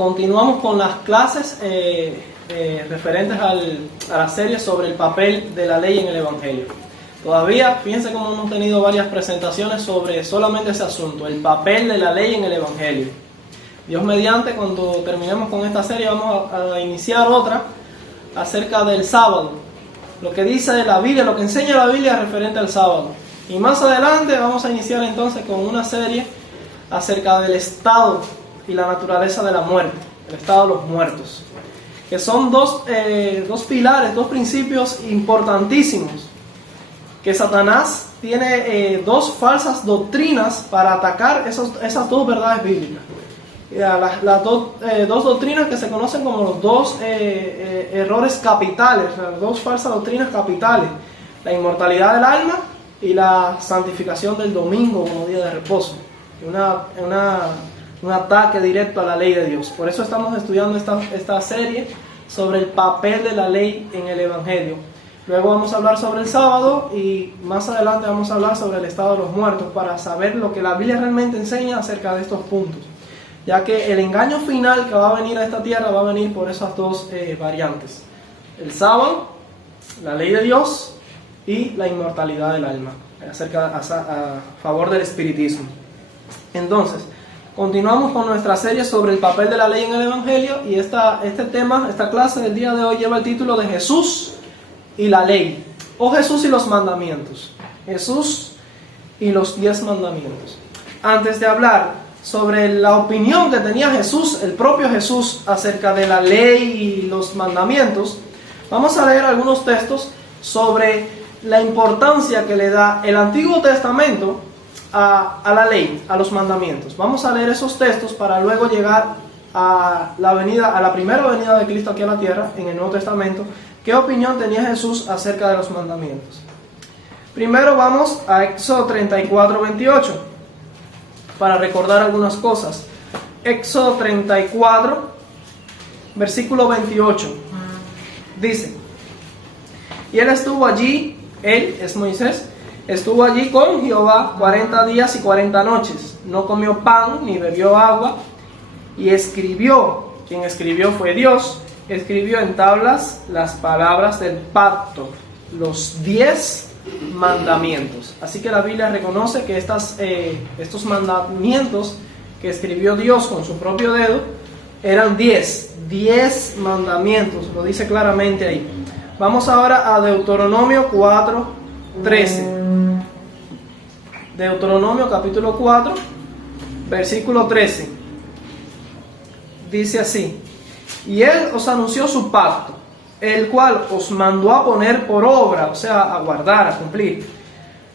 continuamos con las clases referentes a la serie sobre el papel de la ley en el Evangelio. Todavía, fíjense cómo hemos tenido varias presentaciones sobre solamente ese asunto, el papel de la ley en el Evangelio. Dios mediante, cuando terminemos con esta serie, vamos a iniciar otra acerca del sábado. Lo que dice la Biblia, lo que enseña la Biblia referente al sábado. Y más adelante vamos a iniciar entonces con una serie acerca del estado y la naturaleza de la muerte, el estado de los muertos, que son dos pilares, dos principios importantísimos, que Satanás tiene dos falsas doctrinas para atacar esas dos verdades bíblicas. Las dos doctrinas que se conocen como los dos errores capitales, las dos falsas doctrinas capitales: la inmortalidad del alma y la santificación del domingo como día de reposo. Un ataque directo a la ley de Dios. Por eso estamos estudiando esta serie sobre el papel de la ley en el Evangelio. Luego vamos a hablar sobre el sábado y más adelante vamos a hablar sobre el estado de los muertos, para saber lo que la Biblia realmente enseña acerca de estos puntos, ya que el engaño final que va a venir a esta tierra va a venir por esas dos variantes: el sábado, la ley de Dios, y la inmortalidad del alma, a favor del espiritismo. Entonces, continuamos con nuestra serie sobre el papel de la ley en el Evangelio, y esta clase del día de hoy lleva el título de Jesús y la ley, o Jesús y los mandamientos. Jesús y los 10 mandamientos. Antes de hablar sobre la opinión que tenía Jesús, el propio Jesús, acerca de la ley y los mandamientos, vamos a leer algunos textos sobre la importancia que le da el Antiguo Testamento a la ley, a los mandamientos. Vamos a leer esos textos para luego llegar a la primera venida de Cristo aquí a la tierra en el Nuevo Testamento. ¿Qué opinión tenía Jesús acerca de los mandamientos? Primero vamos a Éxodo 34, 28, para recordar algunas cosas. Éxodo 34, versículo 28, dice: y él estuvo allí, él es Moisés, estuvo allí con Jehová 40 días y 40 noches, no comió pan ni bebió agua, y escribió, quien escribió fue Dios, escribió en tablas las palabras del pacto, los 10 mandamientos. Así que la Biblia reconoce que estos mandamientos que escribió Dios con su propio dedo eran 10 mandamientos, lo dice claramente ahí. Vamos ahora a Deuteronomio 4, 13. Deuteronomio capítulo 4, versículo 13. Dice así: y él os anunció su pacto, el cual os mandó a poner por obra, o sea, a guardar, a cumplir,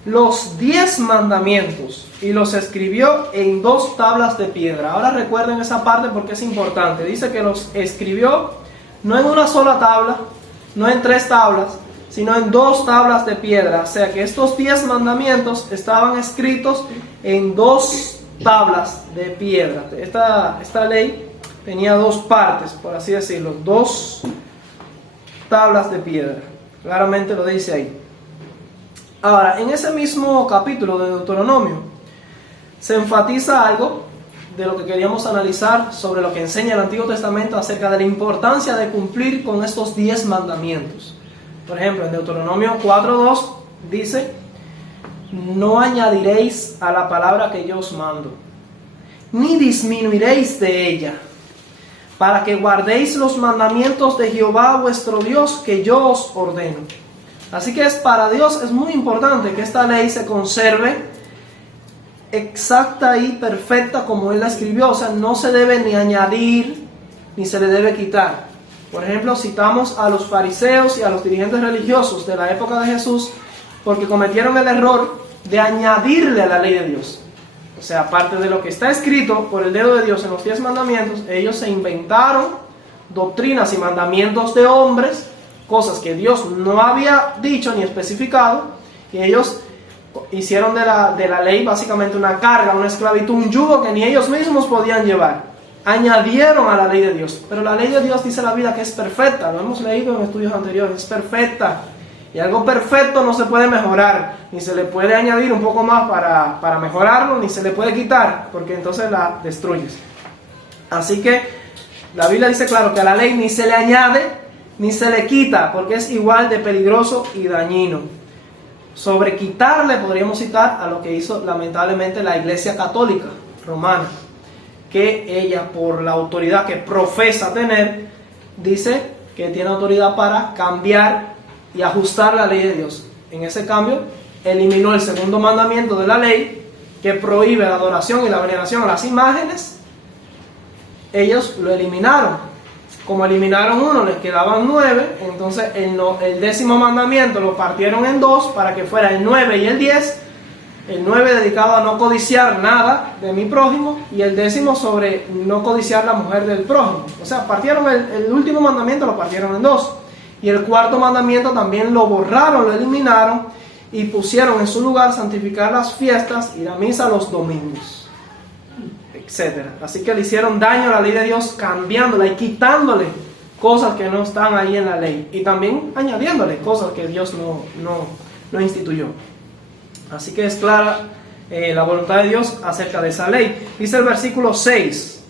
los 10 mandamientos, y los escribió en 2 tablas de piedra. Ahora recuerden esa parte porque es importante. Dice que los escribió no en una sola tabla, no en 3 tablas, sino en 2 tablas de piedra. O sea que estos 10 mandamientos estaban escritos en 2 tablas de piedra. Esta ley tenía 2 partes, por así decirlo, 2 tablas de piedra. Claramente lo dice ahí. Ahora, en ese mismo capítulo de Deuteronomio se enfatiza algo de lo que queríamos analizar sobre lo que enseña el Antiguo Testamento acerca de la importancia de cumplir con estos 10 mandamientos. Por ejemplo, en Deuteronomio 4:2 dice: no añadiréis a la palabra que yo os mando, ni disminuiréis de ella, para que guardéis los mandamientos de Jehová vuestro Dios que yo os ordeno. Así que para Dios es muy importante que esta ley se conserve exacta y perfecta como Él la escribió. O sea, no se debe ni añadir ni se le debe quitar. Por ejemplo, citamos a los fariseos y a los dirigentes religiosos de la época de Jesús porque cometieron el error de añadirle a la ley de Dios. O sea, aparte de lo que está escrito por el dedo de Dios en los 10 mandamientos, ellos se inventaron doctrinas y mandamientos de hombres, cosas que Dios no había dicho ni especificado, y ellos hicieron de la ley básicamente una carga, una esclavitud, un yugo que ni ellos mismos podían llevar. Añadieron a la ley de Dios, pero la ley de Dios dice la Biblia que es perfecta, lo hemos leído en estudios anteriores, es perfecta. Y algo perfecto no se puede mejorar, ni se le puede añadir un poco más para mejorarlo, ni se le puede quitar, porque entonces la destruyes. Así que La Biblia dice claro que a la ley ni se le añade ni se le quita, porque es igual de peligroso y dañino. Sobre quitarle podríamos citar a lo que hizo lamentablemente la Iglesia Católica Romana, que ella, por la autoridad que profesa tener, dice que tiene autoridad para cambiar y ajustar la ley de Dios. En ese cambio eliminó el segundo mandamiento de la ley, que prohíbe la adoración y la veneración a las imágenes. Ellos lo eliminaron. Como eliminaron uno, les quedaban 9. Entonces el 10º mandamiento lo partieron en 2 para que fuera el 9 y el 10. El 9 dedicado a no codiciar nada de mi prójimo, y el 10º sobre no codiciar la mujer del prójimo. O sea, partieron el último mandamiento, lo partieron en 2. Y el 4º mandamiento también lo borraron, lo eliminaron, y pusieron en su lugar santificar las fiestas, ir a misa los domingos, etcétera. Así que le hicieron daño a la ley de Dios, cambiándola y quitándole cosas que no están ahí en la ley, y también añadiéndole cosas que Dios no instituyó. Así que es clara la voluntad de Dios acerca de esa ley. Dice el versículo 6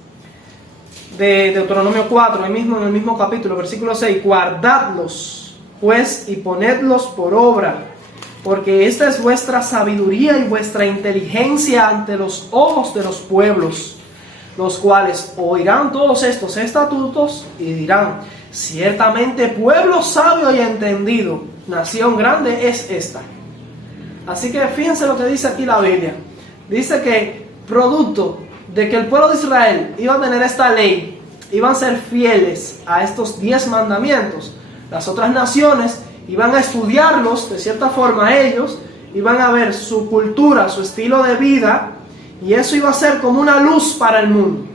de Deuteronomio 4, ahí mismo, en el mismo capítulo, versículo 6: guardadlos pues y ponedlos por obra, porque esta es vuestra sabiduría y vuestra inteligencia ante los ojos de los pueblos, los cuales oirán todos estos estatutos y dirán: ciertamente pueblo sabio y entendido, nación grande es esta. Así que fíjense lo que dice aquí la Biblia. Dice que producto de que el pueblo de Israel iba a tener esta ley, iban a ser fieles a estos 10 mandamientos, las otras naciones iban a estudiarlos de cierta forma, ellos iban a ver su cultura, su estilo de vida, y eso iba a ser como una luz para el mundo.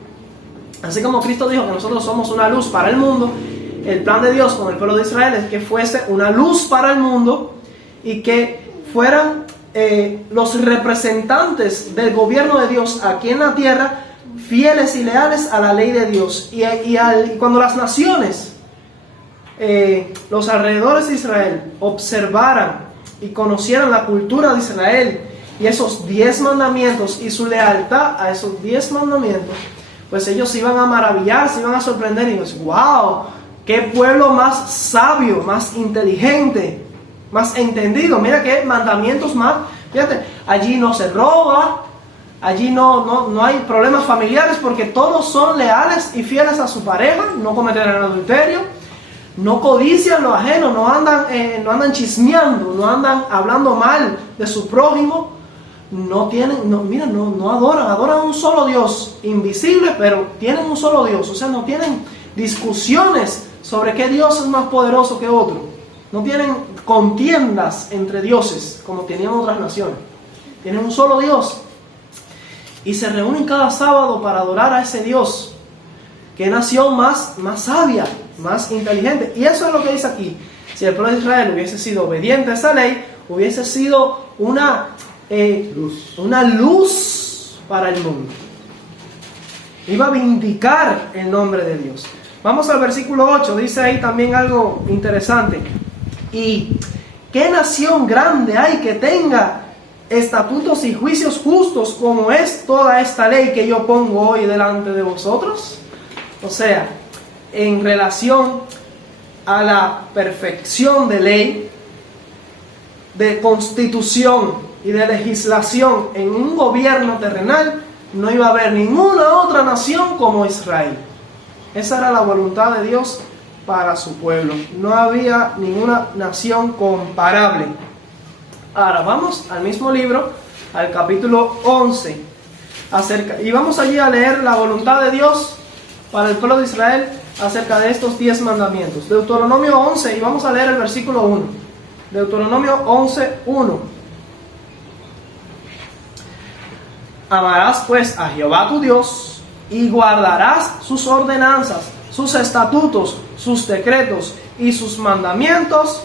Así como Cristo dijo que nosotros somos una luz para el mundo, el plan de Dios con el pueblo de Israel es que fuese una luz para el mundo, y que fueran los representantes del gobierno de Dios aquí en la tierra, fieles y leales a la ley de Dios. Y cuando las naciones, los alrededores de Israel, observaran y conocieran la cultura de Israel y esos 10 mandamientos y su lealtad a esos 10 mandamientos, pues ellos se iban a maravillar, se iban a sorprender y decir: wow, qué pueblo más sabio, más inteligente, más entendido. Mira qué mandamientos más. Fíjate, allí no se roba, allí no hay problemas familiares, porque todos son leales y fieles a su pareja, no cometerán adulterio, no codician lo ajeno, no andan chismeando, no andan hablando mal de su prójimo, no adoran a un solo Dios invisible, pero tienen un solo Dios. O sea, no tienen discusiones sobre qué Dios es más poderoso que otro. No tienen contiendas entre dioses como tenían otras naciones. Tienen un solo Dios. Y se reúnen cada sábado para adorar a ese Dios. Qué nación más sabia, más inteligente. Y eso es lo que dice aquí. Si el pueblo de Israel hubiese sido obediente a esa ley, hubiese sido una luz para el mundo. Iba a vindicar el nombre de Dios. Vamos al versículo 8. Dice ahí también algo interesante. ¿Y qué nación grande hay que tenga estatutos y juicios justos como es toda esta ley que yo pongo hoy delante de vosotros? O sea, en relación a la perfección de ley, de constitución y de legislación en un gobierno terrenal, no iba a haber ninguna otra nación como Israel. Esa era la voluntad de Dios para su pueblo. No había ninguna nación comparable. Ahora vamos al mismo libro, al capítulo 11, y vamos allí a leer la voluntad de Dios para el pueblo de Israel acerca de estos 10 mandamientos. Deuteronomio 11, y vamos a leer el versículo 1. Deuteronomio 11, 1. Amarás pues a Jehová tu Dios y guardarás sus ordenanzas, sus estatutos, sus decretos y sus mandamientos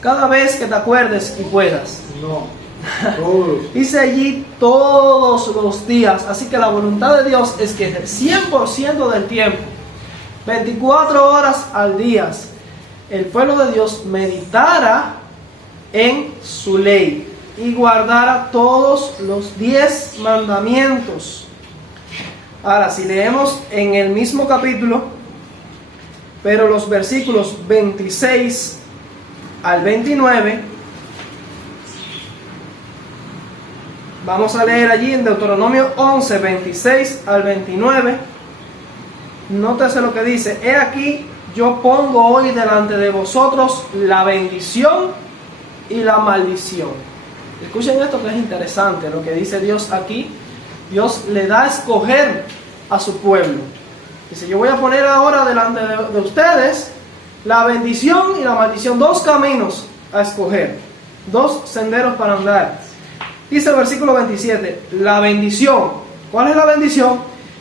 cada vez que te acuerdes y puedas. Dice allí todos los días. Así que la voluntad de Dios es que el 100% del tiempo, 24 horas al día, el pueblo de Dios meditara en su ley y guardara todos los 10 mandamientos. Ahora, si leemos en el mismo capítulo, pero los versículos 26 al 29, vamos a leer allí en Deuteronomio 11, 26 al 29. Nótese lo que dice: he aquí, yo pongo hoy delante de vosotros la bendición y la maldición. Escuchen esto que es interesante, lo que dice Dios aquí. Dios le da a escoger a su pueblo. Dice: yo voy a poner ahora delante de ustedes la bendición y la maldición, dos caminos a escoger, dos senderos para andar. Dice el versículo 27, la bendición. ¿Cuál es la bendición?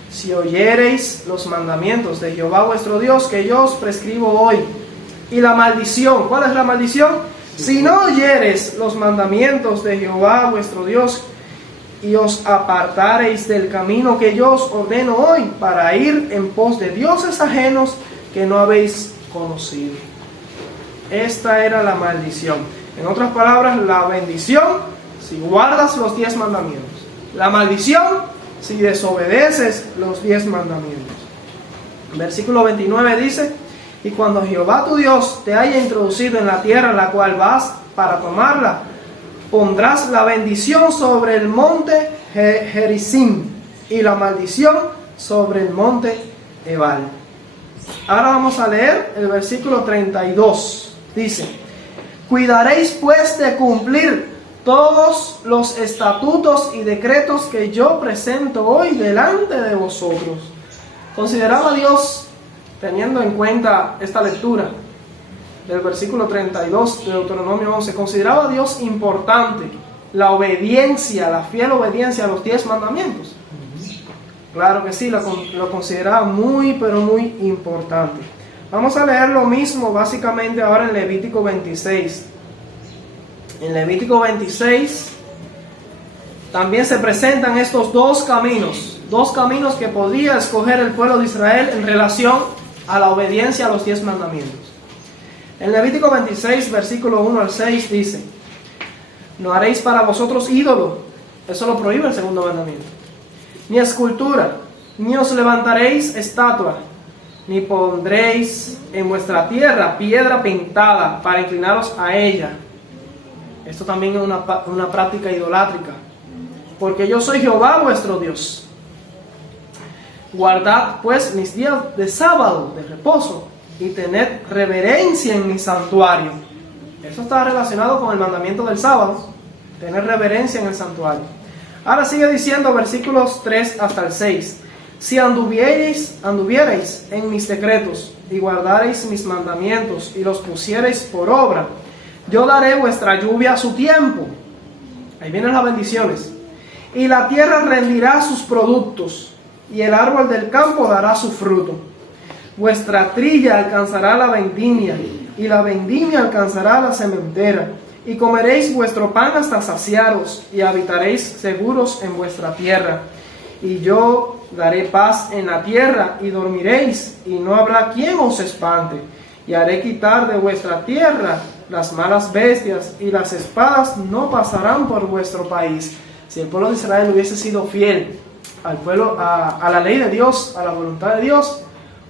Si oyereis los mandamientos de Jehová vuestro Dios, que yo os prescribo hoy. Y la maldición. ¿Cuál es la maldición? Si no oyereis los mandamientos de Jehová vuestro Dios, y os apartareis del camino que yo os ordeno hoy, para ir en pos de dioses ajenos que no habéis conocido. Esta era la maldición. En otras palabras, la bendición si guardas los 10 mandamientos. La maldición si desobedeces los 10 mandamientos. Versículo 29 dice: y cuando Jehová tu Dios te haya introducido en la tierra la cual vas para tomarla, pondrás la bendición sobre el monte Gerizim y la maldición sobre el monte Ebal. Ahora vamos a leer el versículo 32. Dice: cuidaréis pues de cumplir todos los estatutos y decretos que yo presento hoy delante de vosotros. Consideraba Dios, teniendo en cuenta esta lectura del versículo 32 de Deuteronomio 11, consideraba Dios importante la obediencia, la fiel obediencia a los 10 mandamientos. Claro que sí, lo consideraba muy, pero muy importante. Vamos a leer lo mismo básicamente ahora en Levítico 26. En Levítico 26 también se presentan estos dos caminos que podía escoger el pueblo de Israel en relación a la obediencia a los 10 mandamientos. En Levítico 26, versículo 1 al 6 dice: no haréis para vosotros ídolo, eso lo prohíbe el segundo mandamiento, ni escultura, ni os levantaréis estatua, ni pondréis en vuestra tierra piedra pintada para inclinaros a ella. Esto también es una práctica idolátrica. Porque yo soy Jehová vuestro Dios. Guardad pues mis días de sábado, de reposo, y tened reverencia en mi santuario. Eso está relacionado con el mandamiento del sábado, tener reverencia en el santuario. Ahora sigue diciendo versículos 3 hasta el 6. Si anduvierais en mis decretos, y guardareis mis mandamientos, y los pusiereis por obra, yo daré vuestra lluvia a su tiempo. Ahí vienen las bendiciones. Y la tierra rendirá sus productos, y el árbol del campo dará su fruto. Vuestra trilla alcanzará la vendimia, y la vendimia alcanzará la sementera. Y comeréis vuestro pan hasta saciaros, y habitaréis seguros en vuestra tierra. Y yo daré paz en la tierra, y dormiréis, y no habrá quien os espante. Y haré quitar de vuestra tierra las malas bestias, y las espadas no pasarán por vuestro país. Si el pueblo de Israel hubiese sido fiel al pueblo, a la ley de Dios, a la voluntad de Dios,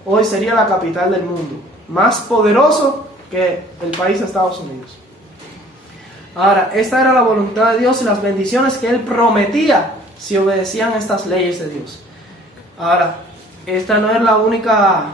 hoy sería la capital del mundo, más poderoso que el país de Estados Unidos. Ahora, esta era la voluntad de Dios y las bendiciones que Él prometía si obedecían estas leyes de Dios. Ahora, esta no es la única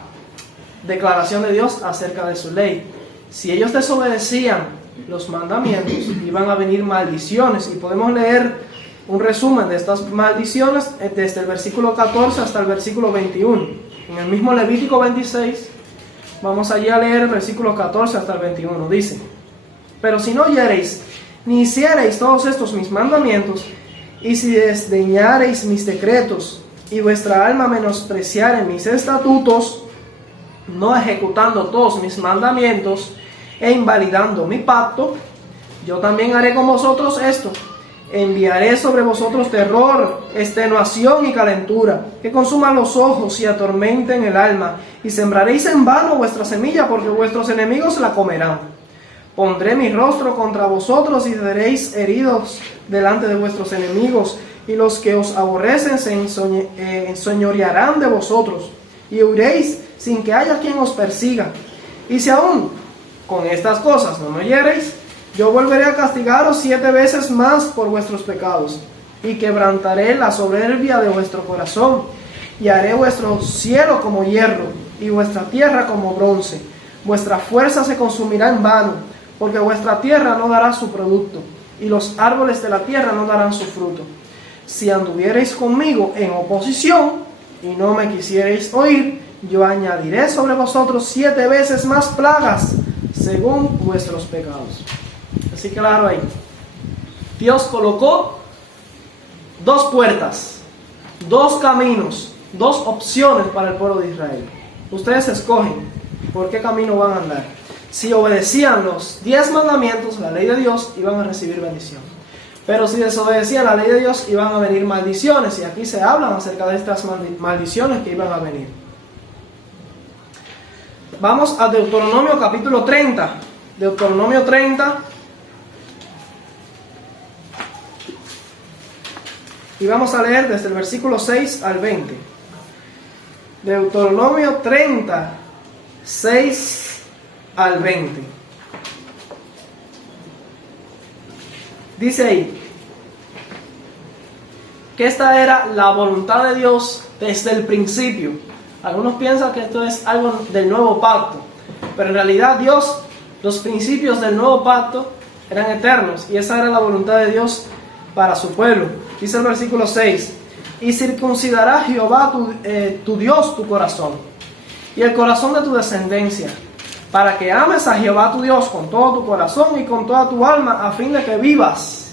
declaración de Dios acerca de su ley. Si ellos desobedecían los mandamientos, iban a venir maldiciones, y podemos leer un resumen de estas maldiciones desde el versículo 14 hasta el versículo 21. En el mismo Levítico 26, vamos allí a leer el versículo 14 hasta el 21. Dice: pero si no oyereis, ni hiciereis todos estos mis mandamientos, y si desdeñareis mis decretos, y vuestra alma menospreciare mis estatutos, no ejecutando todos mis mandamientos, e invalidando mi pacto, yo también haré con vosotros esto: enviaré sobre vosotros terror, extenuación y calentura, que consuman los ojos y atormenten el alma, y sembraréis en vano vuestra semilla, porque vuestros enemigos la comerán. Pondré mi rostro contra vosotros, y seréis heridos delante de vuestros enemigos, y los que os aborrecen se enseñorearán de vosotros. y huiréis sin que haya quien os persiga. Y si aún con estas cosas no me oyereis, yo volveré a castigaros 7 veces más por vuestros pecados, y quebrantaré la soberbia de vuestro corazón, y haré vuestro cielo como hierro, y vuestra tierra como bronce. Vuestra fuerza se consumirá en vano, porque vuestra tierra no dará su producto, y los árboles de la tierra no darán su fruto. Si anduviereis conmigo en oposición, y no me quisiereis oír, yo añadiré sobre vosotros 7 veces más plagas, según vuestros pecados. Así claro ahí. Dios colocó 2 puertas, 2 caminos, 2 opciones para el pueblo de Israel. Ustedes escogen por qué camino van a andar. Si obedecían los 10 mandamientos, la ley de Dios, iban a recibir bendición. Pero si desobedecían la ley de Dios, iban a venir maldiciones. Y aquí se hablan acerca de estas maldiciones que iban a venir. Vamos a Deuteronomio capítulo 30. Deuteronomio 30. Y vamos a leer desde el versículo 6 al 20. Deuteronomio 30, 6 al 20. Dice ahí que esta era la voluntad de Dios desde el principio. Algunos piensan que esto es algo del nuevo pacto, pero en realidad Dios, los principios del nuevo pacto eran eternos, y esa era la voluntad de Dios para su pueblo. Dice el versículo 6: y circuncidará Jehová tu Dios tu corazón, y el corazón de tu descendencia, para que ames a Jehová tu Dios con todo tu corazón y con toda tu alma, a fin de que vivas.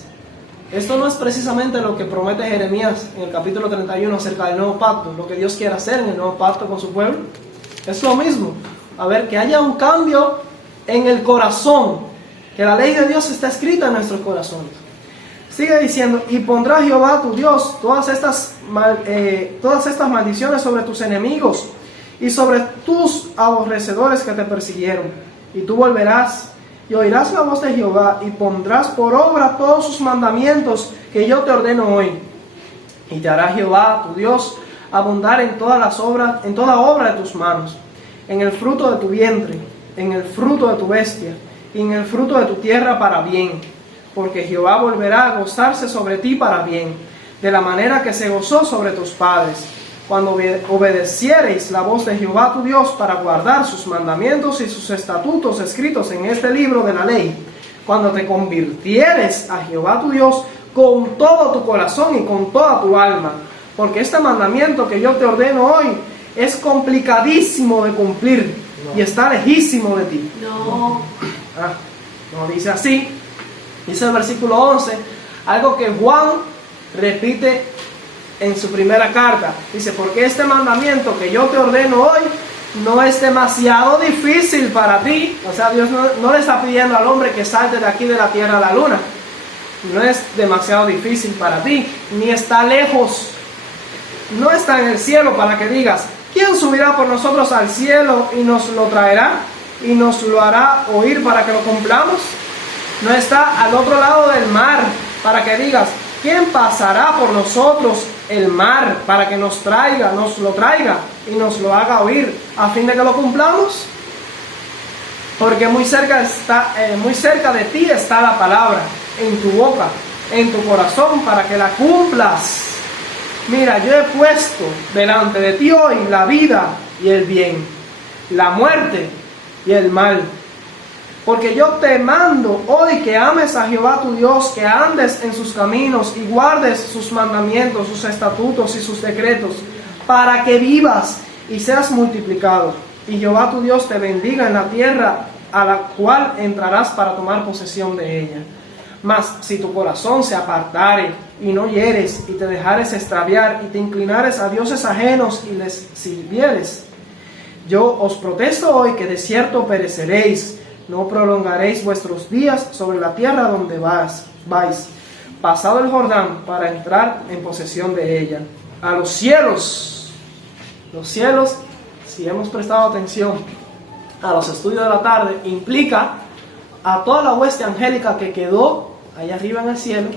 Esto no es precisamente lo que promete Jeremías en el capítulo 31 acerca del nuevo pacto, lo que Dios quiere hacer en el nuevo pacto con su pueblo. Es lo mismo. A ver, que haya un cambio en el corazón, que la ley de Dios está escrita en nuestros corazones. Sigue diciendo: y pondrá Jehová tu Dios todas estas maldiciones sobre tus enemigos y sobre tus aborrecedores que te persiguieron. Y tú volverás y oirás la voz de Jehová, y pondrás por obra todos sus mandamientos que yo te ordeno hoy. Y te hará Jehová tu Dios abundar en toda obra de tus manos, en el fruto de tu vientre, en el fruto de tu bestia, y en el fruto de tu tierra para bien. Porque Jehová volverá a gozarse sobre ti para bien, de la manera que se gozó sobre tus padres, cuando obedeciereis la voz de Jehová tu Dios para guardar sus mandamientos y sus estatutos escritos en este libro de la ley, cuando te convirtieres a Jehová tu Dios con todo tu corazón y con toda tu alma. Porque este mandamiento que yo te ordeno hoy es complicadísimo de cumplir, y está lejísimo de ti. No dice así. Dice el versículo 11, algo que Juan repite en su primera carta. Dice: porque este mandamiento que yo te ordeno hoy no es demasiado difícil para ti. O sea, Dios no le está pidiendo al hombre que salte de aquí de la tierra a la luna. No es demasiado difícil para ti, ni está lejos. No está en el cielo para que digas: ¿quién subirá por nosotros al cielo y nos lo traerá y nos lo hará oír para que lo cumplamos? No está al otro lado del mar para que digas: ¿quién pasará por nosotros el mar para que nos lo traiga y nos lo haga oír a fin de que lo cumplamos? Porque muy cerca de ti está la palabra, en tu boca, en tu corazón, para que la cumplas. Mira, yo he puesto delante de ti hoy la vida y el bien, la muerte y el mal. Porque yo te mando hoy que ames a Jehová tu Dios, que andes en sus caminos y guardes sus mandamientos, sus estatutos y sus decretos, para que vivas y seas multiplicado. Y Jehová tu Dios te bendiga en la tierra a la cual entrarás para tomar posesión de ella. Mas si tu corazón se apartare y no hieres, y te dejares extraviar, y te inclinares a dioses ajenos y les sirvieres, yo os protesto hoy que de cierto pereceréis. No prolongaréis vuestros días sobre la tierra donde vais, pasado el Jordán, para entrar en posesión de ella. A los cielos, si hemos prestado atención a los estudios de la tarde, implica a toda la hueste angélica que quedó allá arriba en el cielo,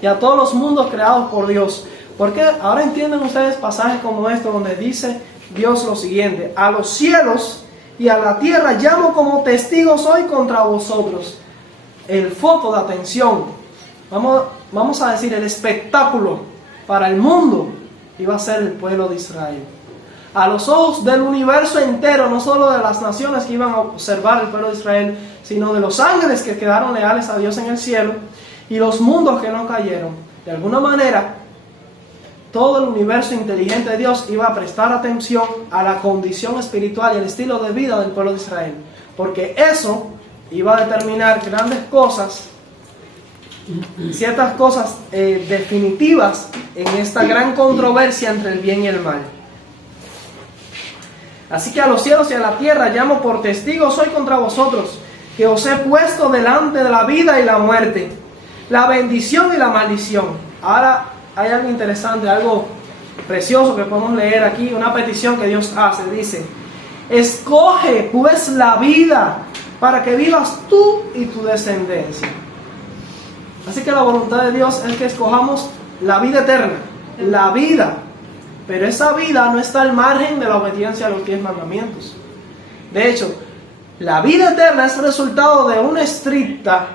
y a todos los mundos creados por Dios. Porque ahora entienden ustedes pasajes como estos donde dice Dios lo siguiente: a los cielos y a la tierra llamo como testigos hoy contra vosotros. El foco de atención, vamos a decir, el espectáculo para el mundo iba a ser el pueblo de Israel. A los ojos del universo entero, no solo de las naciones que iban a observar el pueblo de Israel, sino de los ángeles que quedaron leales a Dios en el cielo y los mundos que no cayeron. De alguna manera, todo el universo inteligente de Dios iba a prestar atención a la condición espiritual y el estilo de vida del pueblo de Israel, porque eso iba a determinar grandes cosas, ciertas cosas definitivas en esta gran controversia entre el bien y el mal. Así que a los cielos y a la tierra llamo por testigos hoy contra vosotros, que os he puesto delante de la vida y la muerte, la bendición y la maldición. Ahora hay algo interesante, algo precioso que podemos leer aquí, una petición que Dios hace. Dice: escoge pues la vida para que vivas tú y tu descendencia. Así que la voluntad de Dios es que escojamos la vida eterna, la vida. Pero esa vida no está al margen de la obediencia a los 10 mandamientos. De hecho, la vida eterna es resultado de una estricta,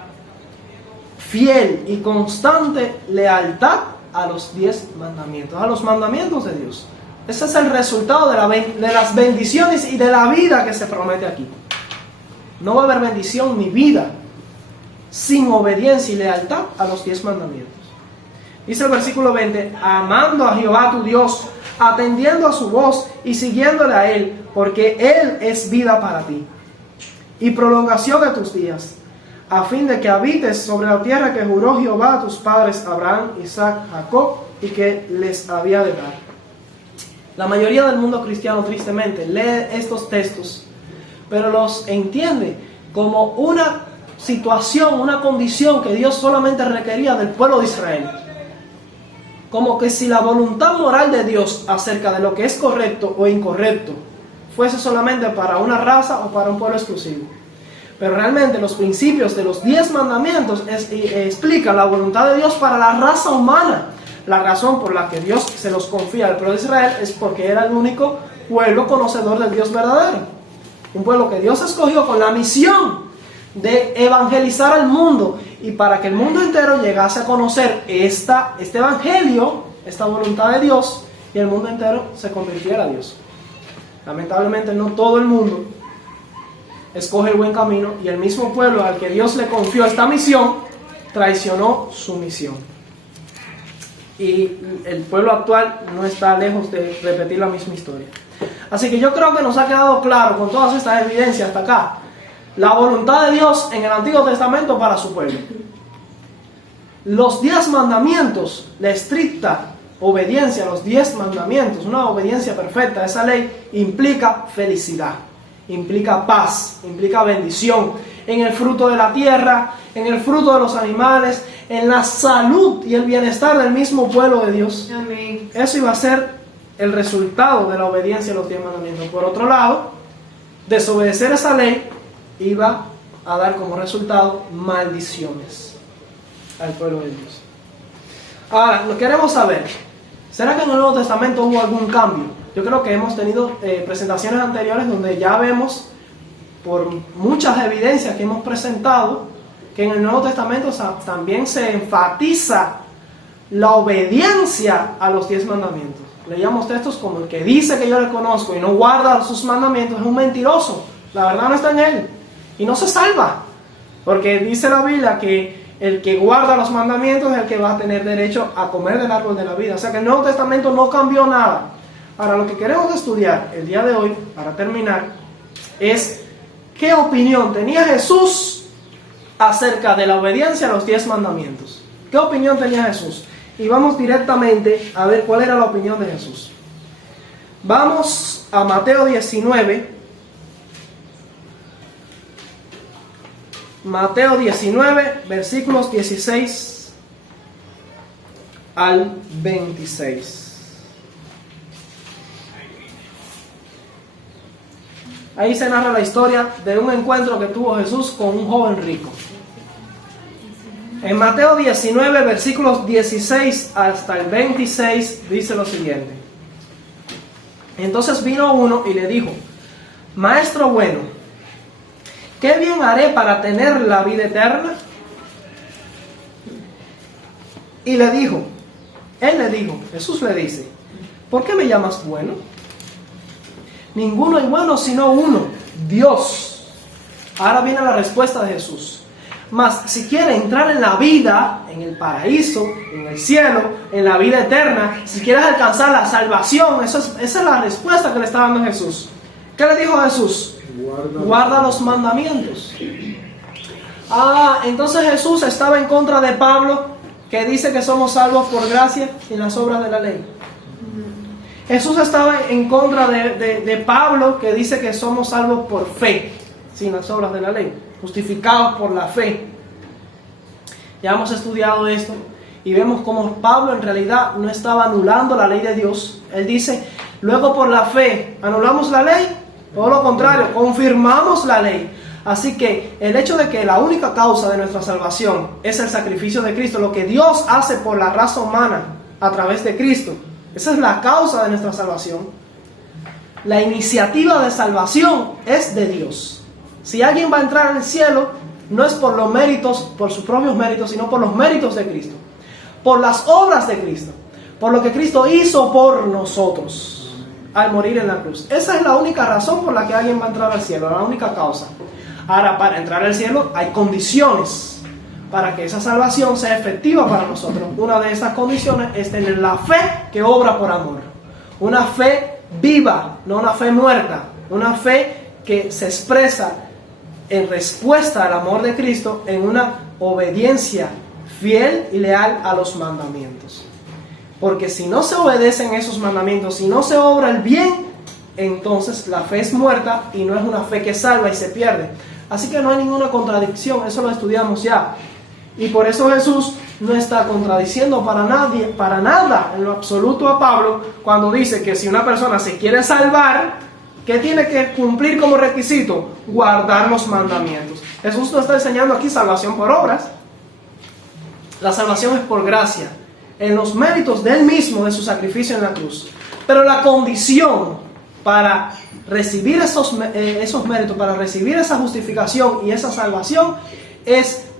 fiel y constante lealtad a los 10 mandamientos, a los mandamientos de Dios. Ese es el resultado de las bendiciones y de la vida que se promete aquí. No va a haber bendición ni vida sin obediencia y lealtad a los 10 mandamientos. Dice el versículo 20: amando a Jehová tu Dios, atendiendo a su voz y siguiéndole a Él, porque Él es vida para ti y prolongación de tus días, a fin de que habites sobre la tierra que juró Jehová a tus padres Abraham, Isaac, Jacob, y que les había de dar. La mayoría del mundo cristiano, tristemente, lee estos textos, pero los entiende como una situación, una condición que Dios solamente requería del pueblo de Israel. Como que si la voluntad moral de Dios acerca de lo que es correcto o incorrecto fuese solamente para una raza o para un pueblo exclusivo. Pero realmente los principios de los 10 mandamientos explican la voluntad de Dios para la raza humana. La razón por la que Dios se los confía al pueblo de Israel es porque era el único pueblo conocedor del Dios verdadero. Un pueblo que Dios escogió con la misión de evangelizar al mundo, y para que el mundo entero llegase a conocer este evangelio, esta voluntad de Dios, y el mundo entero se convirtiera a Dios. Lamentablemente no todo el mundo escoge el buen camino, y el mismo pueblo al que Dios le confió esta misión traicionó su misión. Y el pueblo actual no está lejos de repetir la misma historia. Así que yo creo que nos ha quedado claro con todas estas evidencias hasta acá la voluntad de Dios en el Antiguo Testamento para su pueblo. Los 10 mandamientos, la estricta obediencia a los 10 mandamientos, una obediencia perfecta a esa ley, implica felicidad, implica paz, implica bendición en el fruto de la tierra, en el fruto de los animales, en la salud y el bienestar del mismo pueblo de Dios. Amén. Eso iba a ser el resultado de la obediencia a los 10 mandamientos. Por otro lado, desobedecer esa ley iba a dar como resultado maldiciones al pueblo de Dios. Ahora, lo queremos saber, ¿será que en el Nuevo Testamento hubo algún cambio? Yo creo que hemos tenido presentaciones anteriores donde ya vemos, por muchas evidencias que hemos presentado, que en el Nuevo Testamento también se enfatiza la obediencia a los 10 mandamientos. Leíamos textos como: el que dice que yo le conozco y no guarda sus mandamientos es un mentiroso, la verdad no está en él, y no se salva, porque dice la Biblia que el que guarda los mandamientos es el que va a tener derecho a comer del árbol de la vida. O sea que el Nuevo Testamento no cambió nada. Ahora, lo que queremos estudiar el día de hoy, para terminar, es qué opinión tenía Jesús acerca de la obediencia a los 10 mandamientos. ¿Qué opinión tenía Jesús? Y vamos directamente a ver cuál era la opinión de Jesús. Vamos a Mateo 19. Mateo 19, versículos 16 al 26. Ahí se narra la historia de un encuentro que tuvo Jesús con un joven rico. En Mateo 19, versículos 16 hasta el 26, dice lo siguiente: Entonces vino uno y le dijo: Maestro bueno, ¿qué bien haré para tener la vida eterna? Y le dijo, Jesús le dice: ¿por qué me llamas bueno? Ninguno es bueno sino uno, Dios. Ahora viene la respuesta de Jesús. Mas si quiere entrar en la vida, en el paraíso, en el cielo, en la vida eterna, si quieres alcanzar la salvación, esa es la respuesta que le está dando Jesús. ¿Qué le dijo Jesús? Guarda los mandamientos. Entonces Jesús estaba en contra de Pablo, que dice que somos salvos por gracia sin las obras de la ley. Jesús estaba en contra de Pablo, que dice que somos salvos por fe, sin las obras de la ley, justificados por la fe. Ya hemos estudiado esto y vemos cómo Pablo en realidad no estaba anulando la ley de Dios. Él dice, luego por la fe, ¿anulamos la ley? Todo lo contrario, confirmamos la ley. Así que el hecho de que la única causa de nuestra salvación es el sacrificio de Cristo, lo que Dios hace por la raza humana a través de Cristo, esa es la causa de nuestra salvación. La iniciativa de salvación es de Dios. Si alguien va a entrar al cielo, no es por los méritos, por sus propios méritos, sino por los méritos de Cristo, por las obras de Cristo, por lo que Cristo hizo por nosotros al morir en la cruz. Esa es la única razón por la que alguien va a entrar al cielo, la única causa. Ahora, para entrar al cielo hay condiciones para que esa salvación sea efectiva para nosotros. Una de esas condiciones es tener la fe que obra por amor. Una fe viva, no una fe muerta. Una fe que se expresa en respuesta al amor de Cristo en una obediencia fiel y leal a los mandamientos. Porque si no se obedecen esos mandamientos, si no se obra el bien, entonces la fe es muerta y no es una fe que salva y se pierde. Así que no hay ninguna contradicción, eso lo estudiamos ya. Y por eso Jesús no está contradiciendo para nada en lo absoluto a Pablo cuando dice que si una persona se quiere salvar, ¿qué tiene que cumplir como requisito? Guardar los mandamientos. Jesús no está enseñando aquí salvación por obras. La salvación es por gracia, en los méritos de Él mismo, de su sacrificio en la cruz. Pero la condición para recibir esos méritos, para recibir esa justificación y esa salvación,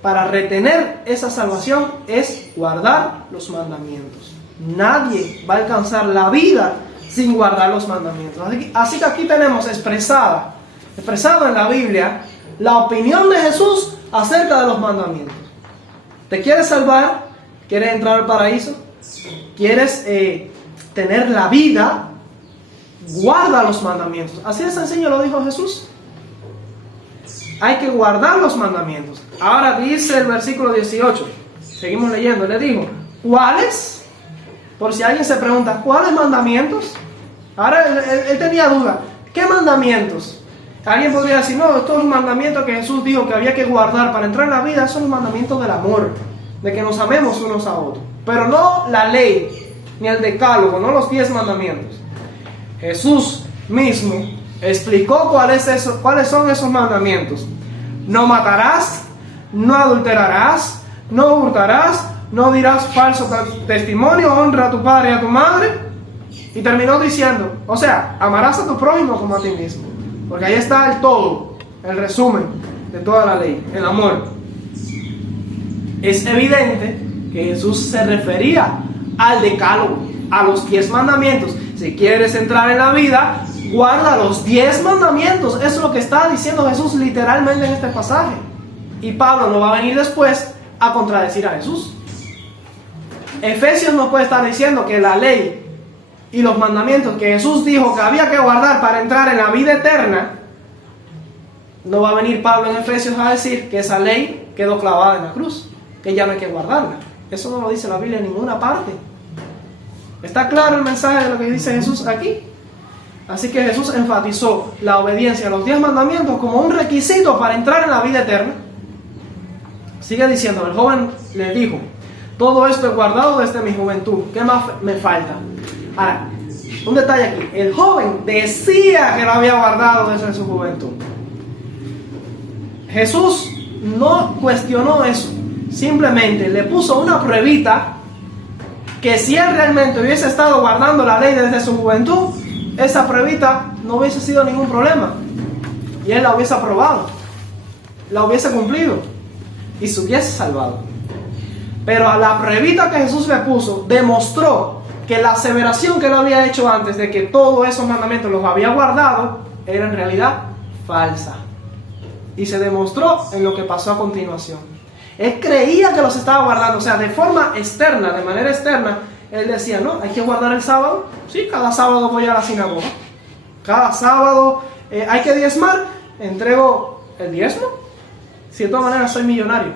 para retener esa salvación, es guardar los mandamientos. Nadie va a alcanzar la vida sin guardar los mandamientos. Así que aquí tenemos expresado en la Biblia la opinión de Jesús acerca de los mandamientos. ¿Te quieres salvar? ¿Quieres entrar al paraíso? ¿Quieres tener la vida? Guarda los mandamientos. Así de sencillo lo dijo Jesús. Hay que guardar los mandamientos. Ahora dice el versículo 18. Seguimos leyendo. Le dijo, ¿cuáles? Por si alguien se pregunta, ¿cuáles mandamientos? Ahora él tenía duda. ¿Qué mandamientos? Alguien podría decir, no, estos son los mandamientos que Jesús dijo que había que guardar para entrar en la vida. Son los mandamientos del amor, de que nos amemos unos a otros. Pero no la ley, ni el decálogo, no los 10 mandamientos. Jesús mismo explicó cuáles son esos mandamientos. No matarás, no adulterarás, no hurtarás, no dirás falso testimonio, honra a tu padre y a tu madre. Y terminó diciendo, o sea, amarás a tu prójimo como a ti mismo. Porque ahí está el todo, el resumen de toda la ley, el amor. Es evidente que Jesús se refería al decálogo, a los 10 mandamientos. Si quieres entrar en la vida, guarda los 10 mandamientos. Eso es lo que está diciendo Jesús literalmente en este pasaje. Y Pablo no va a venir después a contradecir a Jesús. Efesios no puede estar diciendo que la ley y los mandamientos que Jesús dijo que había que guardar para entrar en la vida eterna, no va a venir Pablo en Efesios a decir que esa ley quedó clavada en la cruz, que ya no hay que guardarla. Eso no lo dice la Biblia en ninguna parte. ¿Está claro el mensaje de lo que dice Jesús aquí? Así que Jesús enfatizó la obediencia a los 10 mandamientos como un requisito para entrar en la vida eterna. Sigue diciendo, el joven le dijo, todo esto he guardado desde mi juventud, ¿qué más me falta? Ahora, un detalle aquí, el joven decía que lo había guardado desde su juventud. Jesús no cuestionó eso, simplemente le puso una pruebita que si él realmente hubiese estado guardando la ley desde su juventud, esa pruebita no hubiese sido ningún problema. Y él la hubiese aprobado, la hubiese cumplido y se hubiese salvado. Pero a la pruebita que Jesús le puso, demostró que la aseveración que él había hecho antes de que todos esos mandamientos los había guardado, era en realidad falsa. Y se demostró en lo que pasó a continuación. Él creía que los estaba guardando, o sea, de forma externa, de manera externa, él decía, no, hay que guardar el sábado. Sí, cada sábado voy a la sinagoga. Cada sábado hay que diezmar, entrego el diezmo. Si de todas maneras soy millonario.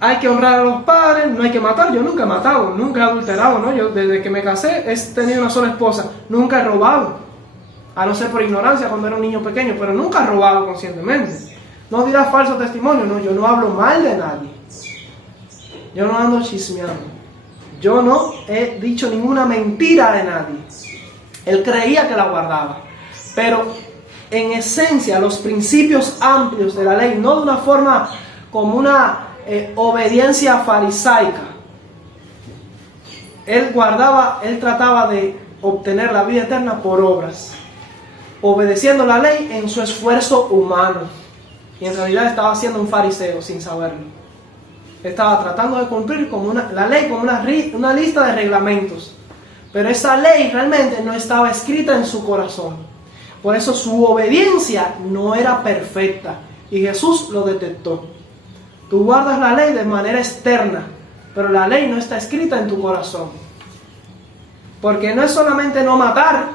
Hay que honrar a los padres, no hay que matar. Yo nunca he matado, nunca he adulterado, ¿no? Yo desde que me casé he tenido una sola esposa. Nunca he robado, a no ser por ignorancia cuando era un niño pequeño, pero nunca he robado conscientemente. No dirás falso testimonio, no, yo no hablo mal de nadie. Yo no ando chismeando. Yo no he dicho ninguna mentira de nadie. Él creía que la guardaba. Pero en esencia, los principios amplios de la ley, no de una forma como una obediencia farisaica. Él trataba de obtener la vida eterna por obras, obedeciendo la ley en su esfuerzo humano. Y en realidad estaba siendo un fariseo sin saberlo. Estaba tratando de cumplir la ley como una lista de reglamentos. Pero esa ley realmente no estaba escrita en su corazón. Por eso su obediencia no era perfecta. Y Jesús lo detectó. Tú guardas la ley de manera externa, pero la ley no está escrita en tu corazón. Porque no es solamente no matar.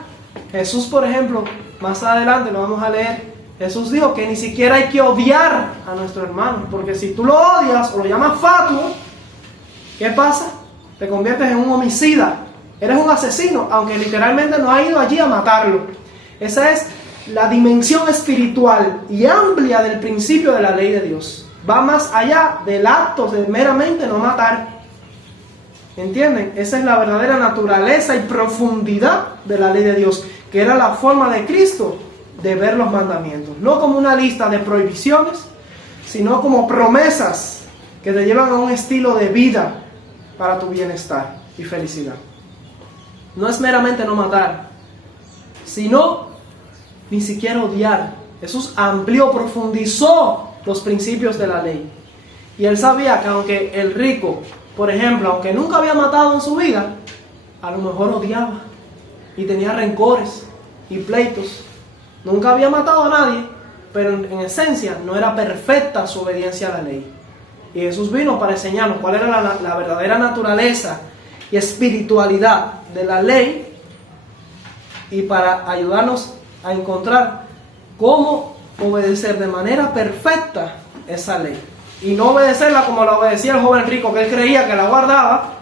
Jesús, por ejemplo, más adelante lo vamos a leer. Jesús dijo que ni siquiera hay que odiar a nuestro hermano. Porque si tú lo odias o lo llamas fatuo, ¿qué pasa? Te conviertes en un homicida. Eres un asesino, aunque literalmente no ha ido allí a matarlo. Esa es la dimensión espiritual y amplia del principio de la ley de Dios. Va más allá del acto de meramente no matar. ¿Entienden? Esa es la verdadera naturaleza y profundidad de la ley de Dios, que era la forma de Cristo de ver los mandamientos. No como una lista de prohibiciones, sino como promesas que te llevan a un estilo de vida para tu bienestar y felicidad. No es meramente no matar, sino ni siquiera odiar. Jesús amplió, profundizó los principios de la ley. Y él sabía que aunque el rico, por ejemplo, aunque nunca había matado en su vida, a lo mejor odiaba y tenía rencores y pleitos. Nunca había matado a nadie, pero en esencia no era perfecta su obediencia a la ley. Y Jesús vino para enseñarnos cuál era la verdadera naturaleza y espiritualidad de la ley, y para ayudarnos a encontrar cómo obedecer de manera perfecta esa ley. Y no obedecerla como la obedecía el joven rico, que él creía que la guardaba,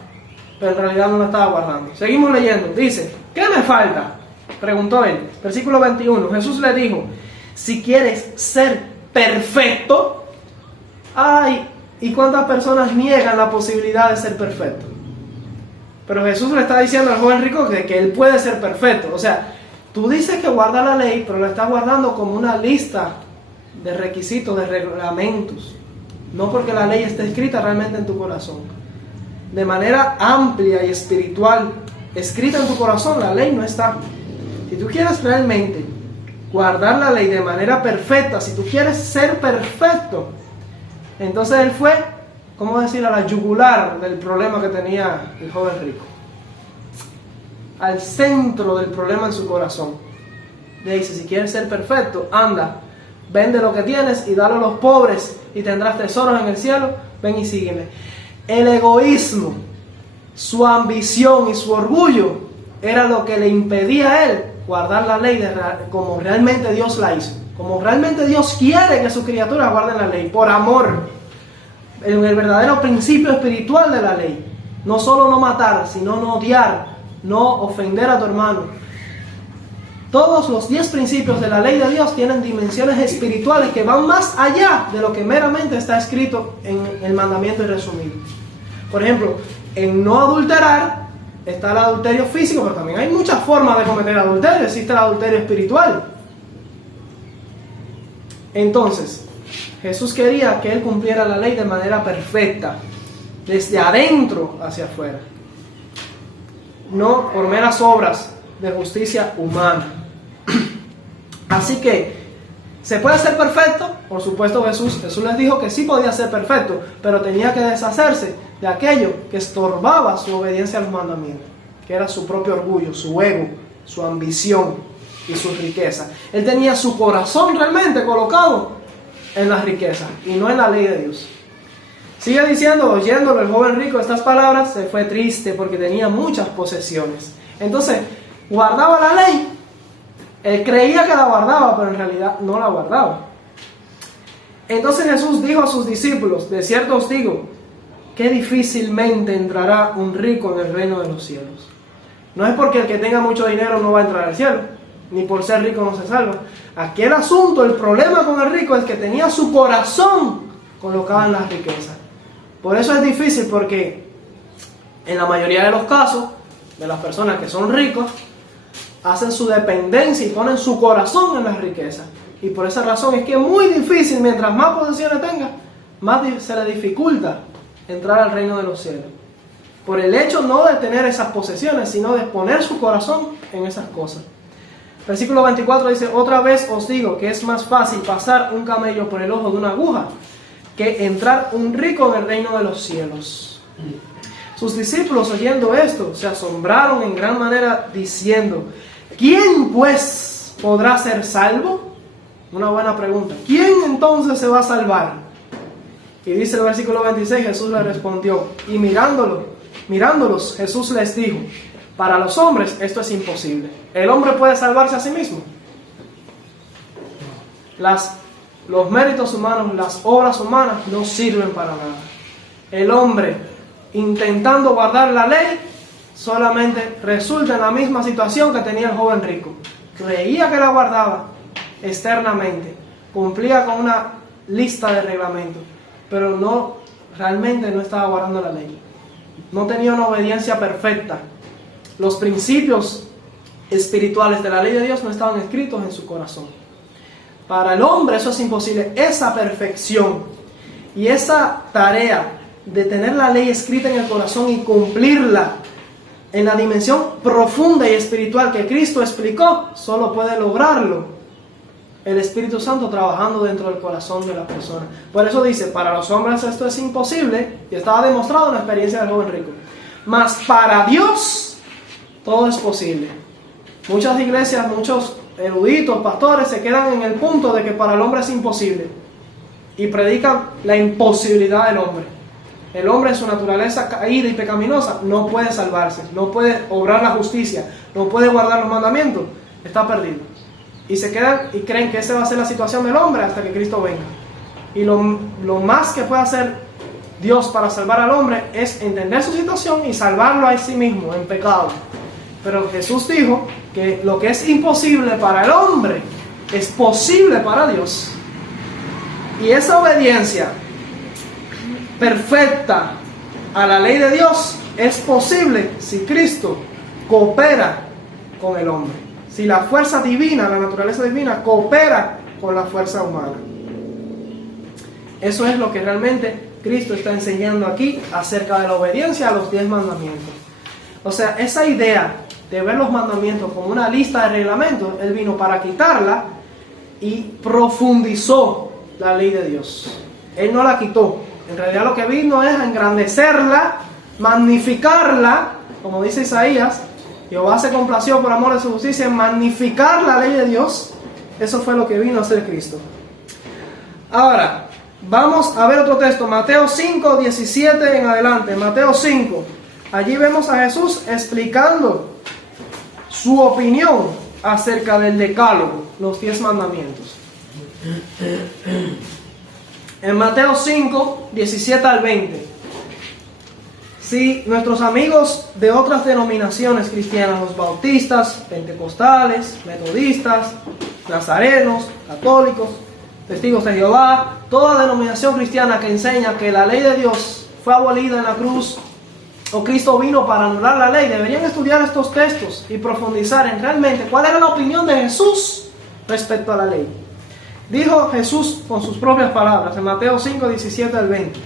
pero en realidad no la estaba guardando. Seguimos leyendo. Dice, ¿qué me falta?, preguntó él. Versículo 21. Jesús le dijo, si quieres ser perfecto. Ay, ¿y cuántas personas niegan la posibilidad de ser perfecto? Pero Jesús le está diciendo al joven rico que él puede ser perfecto. O sea, tú dices que guarda la ley, pero la estás guardando como una lista de requisitos, de reglamentos. No porque la ley esté escrita realmente en tu corazón. De manera amplia y espiritual, escrita en tu corazón, la ley no está. Si tú quieres realmente guardar la ley de manera perfecta, si tú quieres ser perfecto, entonces él fue, ¿cómo decir?, a la yugular del problema que tenía el joven rico. Al centro del problema en su corazón. Le dice, si quieres ser perfecto, anda, vende lo que tienes y dalo a los pobres y tendrás tesoros en el cielo, ven y sígueme. El egoísmo, su ambición y su orgullo era lo que le impedía a él guardar la ley como realmente Dios la hizo, como realmente Dios quiere que sus criaturas guarden la ley, por amor, en el verdadero principio espiritual de la ley. No solo no matar, sino no odiar, no ofender a tu hermano. Todos los 10 principios de la ley de Dios tienen dimensiones espirituales que van más allá de lo que meramente está escrito en el mandamiento y resumido. Por ejemplo, en no adulterar está el adulterio físico, pero también hay muchas formas de cometer adulterio. Existe el adulterio espiritual. Entonces, Jesús quería que él cumpliera la ley de manera perfecta, desde adentro hacia afuera. No por meras obras, de justicia humana. Así que, ¿se puede ser perfecto? Por supuesto Jesús les dijo que sí podía ser perfecto, pero tenía que deshacerse de aquello que estorbaba su obediencia a los mandamientos, que era su propio orgullo, su ego, su ambición y su riqueza. Él tenía su corazón realmente colocado en las riquezas y no en la ley de Dios. Sigue diciendo, oyéndolo el joven rico estas palabras, se fue triste porque tenía muchas posesiones. Entonces, guardaba la ley. Él creía que la guardaba, pero en realidad no la guardaba. Entonces Jesús dijo a sus discípulos, de cierto os digo, que difícilmente entrará un rico en el reino de los cielos. No es porque el que tenga mucho dinero no va a entrar al cielo, ni por ser rico no se salva. Aquí el asunto, el problema con el rico es que tenía su corazón colocado en las riquezas. Por eso es difícil, porque en la mayoría de los casos, de las personas que son ricos, hacen su dependencia y ponen su corazón en las riquezas. Y por esa razón es que es muy difícil, mientras más posesiones tenga, más se le dificulta entrar al reino de los cielos. Por el hecho no de tener esas posesiones, sino de poner su corazón en esas cosas. Versículo 24 dice, otra vez os digo que es más fácil pasar un camello por el ojo de una aguja que entrar un rico en el reino de los cielos. Sus discípulos, oyendo esto, se asombraron en gran manera, diciendo, ¿quién pues podrá ser salvo? Una buena pregunta. ¿Quién entonces se va a salvar? Y dice el versículo 26, Jesús le respondió, y mirándolos, Jesús les dijo, para los hombres esto es imposible. ¿El hombre puede salvarse a sí mismo? Los méritos humanos, las obras humanas no sirven para nada. El hombre, intentando guardar la ley, solamente resulta en la misma situación que tenía el joven rico. Creía que la guardaba externamente, cumplía con una lista de reglamentos, pero realmente no estaba guardando la ley. No tenía una obediencia perfecta. Los principios espirituales de la ley de Dios no estaban escritos en su corazón. Para el hombre eso es imposible. Esa perfección y esa tarea de tener la ley escrita en el corazón y cumplirla en la dimensión profunda y espiritual que Cristo explicó, solo puede lograrlo el Espíritu Santo trabajando dentro del corazón de la persona. Por eso dice, para los hombres esto es imposible, y estaba demostrado en la experiencia del joven rico. Mas para Dios todo es posible. Muchas iglesias, muchos eruditos, pastores se quedan en el punto de que para el hombre es imposible y predican la imposibilidad del hombre. El hombre en su naturaleza caída y pecaminosa no puede salvarse, no puede obrar la justicia, no puede guardar los mandamientos, está perdido. Y se quedan y creen que esa va a ser la situación del hombre hasta que Cristo venga. Y lo más que puede hacer Dios para salvar al hombre es entender su situación y salvarlo a sí mismo en pecado. Pero Jesús dijo que lo que es imposible para el hombre es posible para Dios. Y esa obediencia perfecta a la ley de Dios es posible si Cristo coopera con el hombre. Si la fuerza divina, la naturaleza divina, coopera con la fuerza humana. Eso es lo que realmente Cristo está enseñando aquí acerca de la obediencia a los 10 mandamientos. O sea, esa idea de ver los mandamientos como una lista de reglamentos, Él vino para quitarla y profundizó la ley de Dios. Él no la quitó. En realidad lo que vino es a engrandecerla, magnificarla, como dice Isaías, Jehová se complació por amor de su justicia en magnificar la ley de Dios. Eso fue lo que vino a hacer Cristo. Ahora, vamos a ver otro texto, Mateo 5, 17 en adelante. Mateo 5, allí vemos a Jesús explicando su opinión acerca del decálogo, los 10 mandamientos. En Mateo 5, 17 al 20. Si nuestros amigos de otras denominaciones cristianas, los bautistas, pentecostales, metodistas, nazarenos, católicos, testigos de Jehová, toda denominación cristiana que enseña que la ley de Dios fue abolida en la cruz o Cristo vino para anular la ley, deberían estudiar estos textos y profundizar en realmente cuál era la opinión de Jesús respecto a la ley. Dijo Jesús con sus propias palabras en Mateo 5, 17 al 20.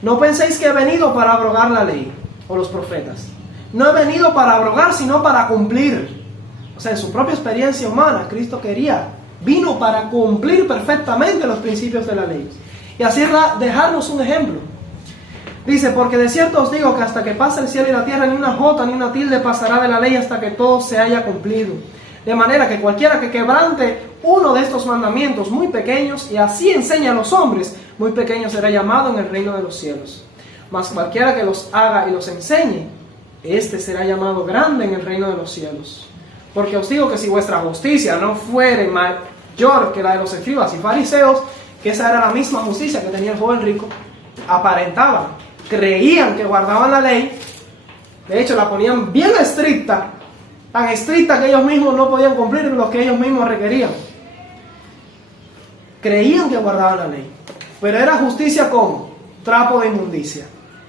No penséis que he venido para abrogar la ley o los profetas. no he venido para abrogar, sino para cumplir. O sea, en su propia experiencia humana, Cristo vino para cumplir perfectamente los principios de la ley. Y así dejarnos un ejemplo. Dice, porque de cierto os digo que hasta que pase el cielo y la tierra, ni una jota ni una tilde pasará de la ley hasta que todo se haya cumplido. De manera que cualquiera que quebrante uno de estos mandamientos muy pequeños, y así enseña a los hombres, muy pequeño será llamado en el reino de los cielos. Mas cualquiera que los haga y los enseñe, este será llamado grande en el reino de los cielos. Porque os digo que si vuestra justicia no fuere mayor que la de los escribas y fariseos, que esa era la misma justicia que tenía el joven rico, aparentaban, creían que guardaban la ley, de hecho la ponían bien estricta, tan estricta que ellos mismos no podían cumplir lo que ellos mismos requerían. Creían que guardaban la ley, pero era justicia como trapo de inmundicia,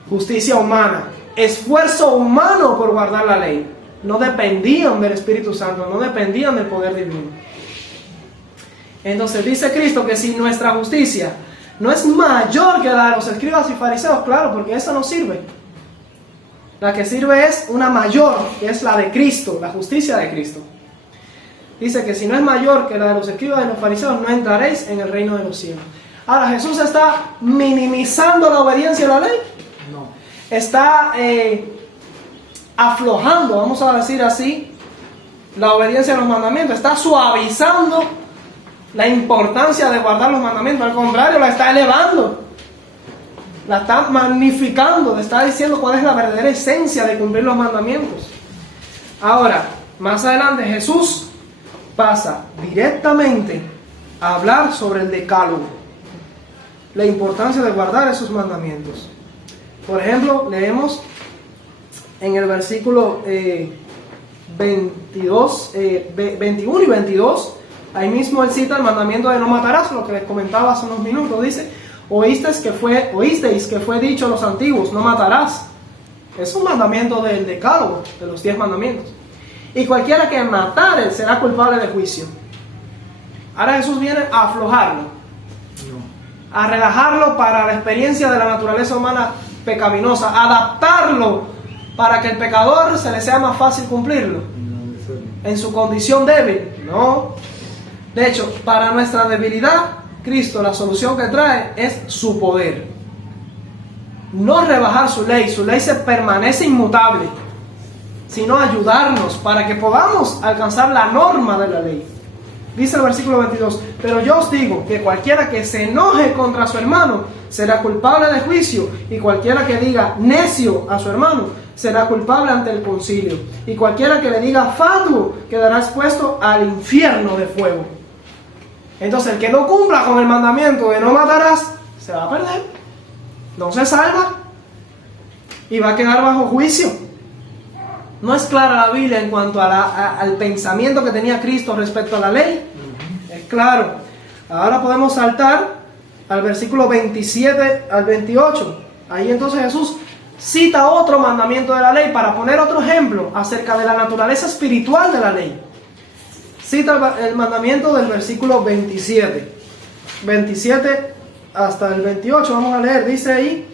justicia humana, esfuerzo humano por guardar la ley. No dependían del Espíritu Santo, no dependían del poder divino. Entonces dice Cristo que si nuestra justicia no es mayor que la de los escribas y fariseos, claro, porque esa no sirve. La que sirve es una mayor, que es la de Cristo, la justicia de Cristo. Dice que si no es mayor que la de los escribas y los fariseos, no entraréis en el reino de los cielos. Ahora, ¿Jesús está minimizando la obediencia a la ley? No. Está aflojando, vamos a decir así, la obediencia a los mandamientos. Está suavizando la importancia de guardar los mandamientos. Al contrario, la está elevando. La está magnificando, le está diciendo cuál es la verdadera esencia de cumplir los mandamientos. Ahora, más adelante Jesús pasa directamente a hablar sobre el decálogo, la importancia de guardar esos mandamientos. Por ejemplo, leemos en el versículo 21 y 22, ahí mismo él cita el mandamiento de no matarás, lo que les comentaba hace unos minutos. Dice, oísteis que fue dicho a los antiguos, no matarás. Es un mandamiento del decálogo, de los 10 mandamientos. Y cualquiera que matare será culpable de juicio. Ahora Jesús viene a aflojarlo, a relajarlo para la experiencia de la naturaleza humana pecaminosa, adaptarlo para que el pecador se le sea más fácil cumplirlo en su condición débil. No. De hecho, para nuestra debilidad, Cristo, la solución que trae es su poder. No rebajar su ley se permanece inmutable, sino ayudarnos para que podamos alcanzar la norma de la ley. Dice el versículo 22, pero yo os digo que cualquiera que se enoje contra su hermano será culpable de juicio, y cualquiera que diga necio a su hermano será culpable ante el concilio, y cualquiera que le diga fatuo quedará expuesto al infierno de fuego. Entonces el que no cumpla con el mandamiento de no matarás, se va a perder, no se salva y va a quedar bajo juicio. No es clara la Biblia en cuanto al pensamiento que tenía Cristo respecto a la ley. Es claro. Ahora podemos saltar al versículo 27 al 28. Ahí entonces Jesús cita otro mandamiento de la ley para poner otro ejemplo acerca de la naturaleza espiritual de la ley. Cita el mandamiento del versículo 27 hasta el 28, vamos a leer. Dice ahí,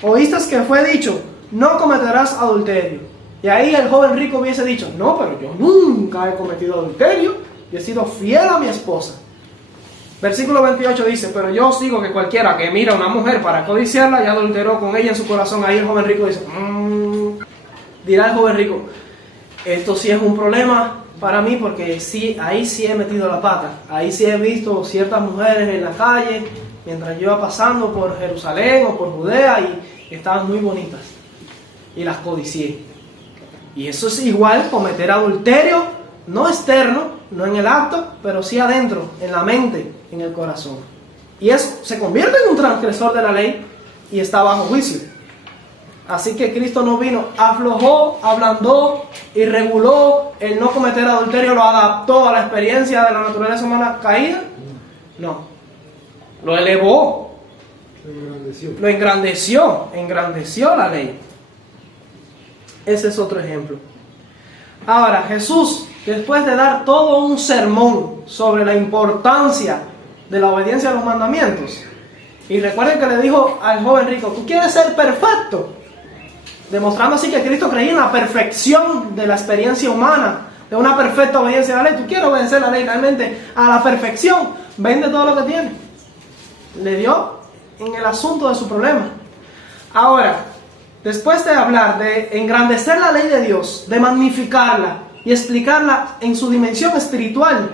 oíste que fue dicho, no cometerás adulterio. Y ahí el joven rico hubiese dicho, no, pero yo nunca he cometido adulterio, yo he sido fiel a mi esposa. Versículo 28 dice, pero yo os digo que cualquiera que mira a una mujer para codiciarla y adulteró con ella en su corazón. Ahí el joven rico dice, dirá el joven rico, esto sí es un problema para mí, porque sí, ahí sí he metido la pata. Ahí sí he visto ciertas mujeres en la calle mientras yo iba pasando por Jerusalén o por Judea y estaban muy bonitas y las codicié. Y eso es igual cometer adulterio, no externo, no en el acto, pero sí adentro, en la mente, en el corazón. Y eso se convierte en un transgresor de la ley y está bajo juicio. Así que Cristo no vino, aflojó, ablandó y reguló el no cometer adulterio, lo adaptó a la experiencia de la naturaleza humana caída. No, lo elevó, lo engrandeció la ley. Ese es otro ejemplo. Ahora, Jesús, después de dar todo un sermón sobre la importancia de la obediencia a los mandamientos, y recuerden que le dijo al joven rico, ¿tú quieres ser perfecto? demostrando así que Cristo creía en la perfección de la experiencia humana, de una perfecta obediencia a la ley. Tú quieres obedecer la ley realmente a la perfección, vende todo lo que tiene. Le dio en el asunto de su problema. Ahora, después de hablar de engrandecer la ley de Dios, de magnificarla y explicarla en su dimensión espiritual,